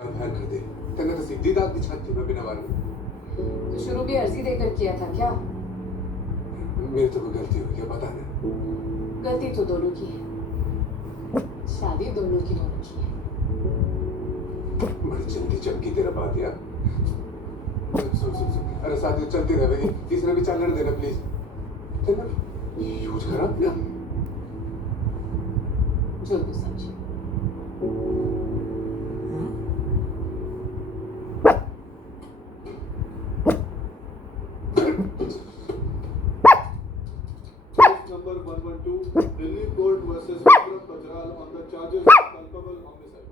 बाहर कर दे तने तो सीधी दांत की छाती में बिना वार तो शुरू भी अर्जी देकर किया था क्या? मेरी तो कोई गलती हुई है पता नहीं। गलती तो दोनों की है, शादी दोनों की है। बड़ी जल्दी चमकी तेरा बात यार। सुन अरे साथ चलती रहेगी तीसरा भी चालने देना प्लीज। तेरा यूज खराब क्या जो तू समझे। Number 112, Delhi Court versus Vikram Bajral on the charges of culpable homicide.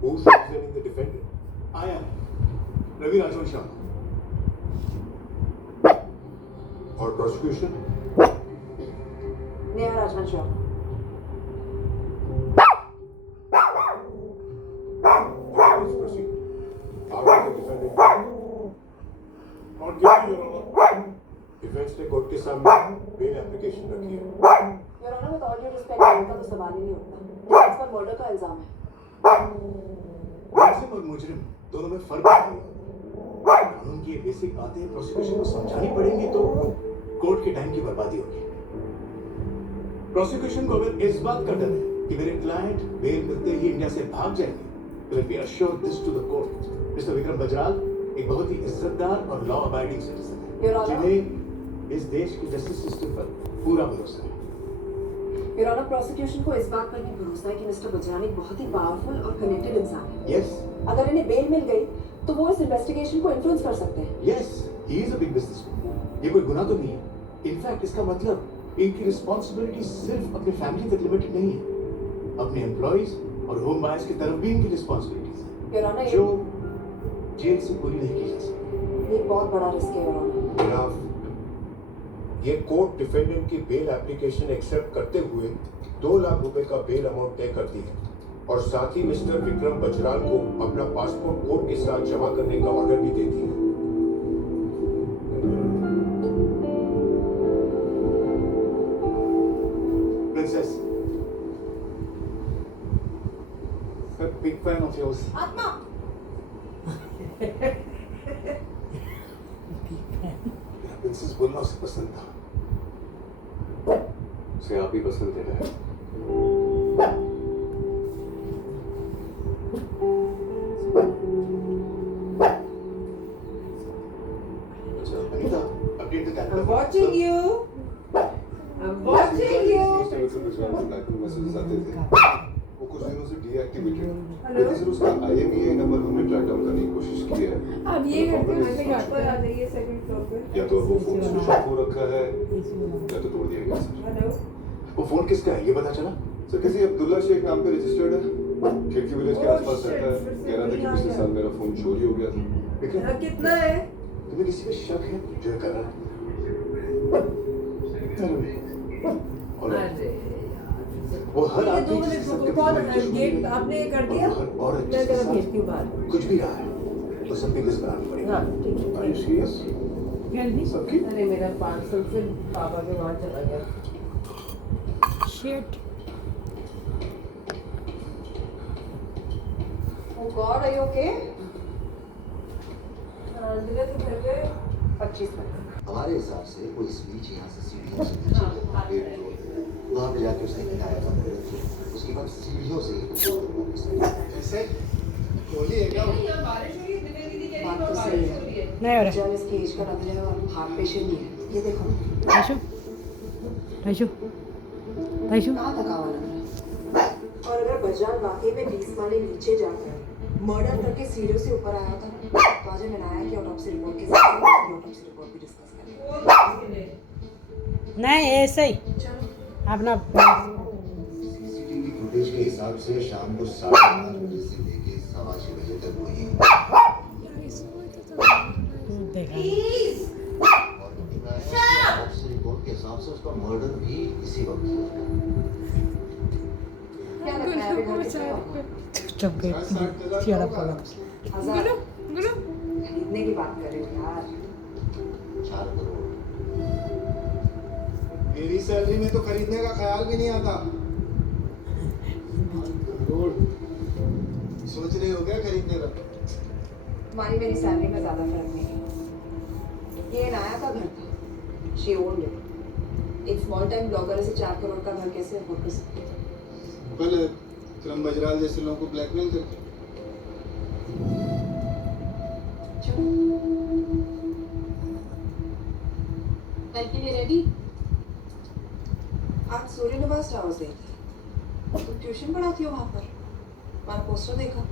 Who's representing the defendant? I am Ravi Rajvanshi. और prosecution? Neha Rajvanshi. Please proceed. After the defendant. Not guilty, Your Honor. Defence ने court के सामने bail application रखी है। Your honour with all due respect का तो सवाल ही नहीं उठता। इस पर मर्डर का इल्जाम है। मुलजिम और मुजरिम दोनों में फर्क है। कानून की ये बेसिक बातें प्रोसिक्यूशन को समझानी पड़ेंगी तो कोर्ट के टाइम की बर्बादी होगी। प्रोसिक्यूशन को अगर इस बात का डर है कि मेरे क्लाइंट बेल मिलते ही इंडिया से भाग जाएंगे, तो let me assure this to the court, mister Vikram Bajral एक बहुत ही इज्जतदार और लॉ अबाइडिंग सिटीजन Your है, Honor. जिन्हें इस देश की जस्टिस सिस्टम पर पूरा भरोसा है। योर ऑनर प्रोसिक्यूशन को इस बात पर भी भरोसा है कि मिस्टर बजरानी बहुत ही पावरफुल और कनेक्टेड इंसान है। यस अगर इन्हें बेल मिल गई तो वो इस इन्वेस्टिगेशन को इन्फ्लुएंस कर सकते हैं। Yes he is a big businessman. ये कोई गुनाह तो नहीं है। इनफैक्ट इसका मतलब इनकी रिस्पांसिबिलिटी सिर्फ अपनी फैमिली तक लिमिटेड नहीं है, अपने एम्प्लॉइज और होम बायर्स की तरफ भी इनकी रिस्पांसिबिलिटीज हैं, योर ऑनर जो जेल से पूरी नहीं की जा सकती। ये बहुत बड़ा रिस्क है योर ऑनर। Enough. ये कोर्ट डिफेंडेंट की बेल एप्लीकेशन एक्सेप्ट करते हुए 2 लाख रुपए का बेल अमाउंट तय करती है और साथ ही मिस्टर विक्रम बजराल को अपना पासपोर्ट कोर्ट के साथ जमा करने का ऑर्डर भी देती है। Princess, I'm a big fan of yours. आत्मा प्रिंसेस बोलना उसे पसंद था, उसे आप ही पसंद थे ना? Anita, update the calendar. I'm watching you. I'm watching you. Messages आते थे वो कुछ दिनों से डीएक्टिवेटेड। हेलो? लेकिन सिर्फ उसका आईएमईआई नंबर हमने ट्रैक डाउन करने की कोशिश की है। अब ये करते हैं Problem is ऊपर आ जाइए सेकंड फ्लोर पे। या तो वो फोन स्विच ऑफ हो रखा है या तो तोड़ दिया गया सर। हेलो। वो फोन किसका है ये पता चला? सर किसी अब्दुल्ला शेख नाम पे रजिस्टर्ड है, खिड़की विलेज के Oh, आसपास shit, रहता है। फिर से कह रहा था कि वही आ पिछले गया। साल मेरा फोन चोरी हो गया था। विक्रम, कितना है? तुम्हें किसी पे शक है जो ये कर रहा है? और अरे वो हर यार। आदमी 2 मिनट जिसके साथ रुको। कभी कौन तुम्हारी दुश्मनी गेट है, आपने कर दिया? और हर औरत मैं जिसके जरा साथ भेजती हूँ बाहर। कुछ भी रहा है तो सबकी लिस्ट बनानी पड़ेगी। हाँ ठीक Are you serious? सबकी? है। अरे मेरा पार्सल फिर पापा के वहाँ चला गया। Shit. Oh God, are you okay? दिले तो घर पे 25 मिनट। हमारे हिसाब से वो इस बीच यहाँ से सीढ़ियों से नीचे गेट तोड़ गया। वहाँ पे जाके उसने किनारे पर खड़े थे। उसके बाद सीढ़ियों से ही ऐसे होली है क्या? बारिश हुई है। दिले दीदी कह रही बात है तो बारिश सही हो रही है। नहीं हो रहा जब इसकी एज का लग रहा है और हार्ट पेशेंट नहीं है। ये देखो राजू राजू राजू कहाँ थका हुआ लग रहा है। और अगर बजराल वाकई में 20 माले नीचे जाकर मर्डर करके सीढ़ियों से ऊपर आया था तो आज मैंने आया कि ऑटोप्सी रिपोर्ट के साथ ऑटोप्सी रिपोर्ट भी डिस्कस करें। नहीं ऐसे ही चलो अपना सीसीटीवी फुटेज के हिसाब से शाम को 5:30 बजे से लेके 6:15 बजे तक वो यहीं देखा और ऑटोप्सी रिपोर्ट के हिसाब से उसका मर्डर भी इसी वक्त हुआ है। क्या लगता है अभी घर कितने का हुआ? चुप गई चिड़ा पड़ा 1000 खरीदने की बात कर रहे हो यार। 4 करोड़। मेरी सैलरी में तो खरीदने का ख्याल भी नहीं आता। सोच रही हो क्या खरीदने का? हमारी मेरी सैलरी में ज्यादा फर्क नहीं है। ये नाया का घर था, शी ओन्ड इट। एक स्मॉल टाइम ब्लॉगर से 4 करोड़ का घर कैसे अफोर्ड कर सकती है? पहले विक्रम बजराल जैसे लोगों को ब्लैकमेल करके। कल के लिए रेडी? आज सूर्य निवास टावर्स गई थी। तुम ट्यूशन पढ़ाती हो वहाँ पर? मैंने पोस्टर देखा।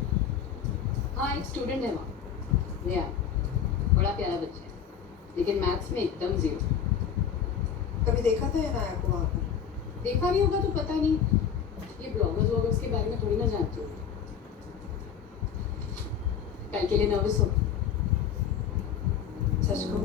हाँ, एक स्टूडेंट है वहाँ, रिया। बड़ा प्यारा बच्चा है, लेकिन मैथ्स में एकदम जीरो। कभी देखा था या नाया को वहाँ पर? देखा नहीं होगा तो पता नहीं। ये ब्लॉगर्स वॉगर्स के बारे में थोड़ी ना जानती हो। कल के लिए नर्वस हो? सच कहूँ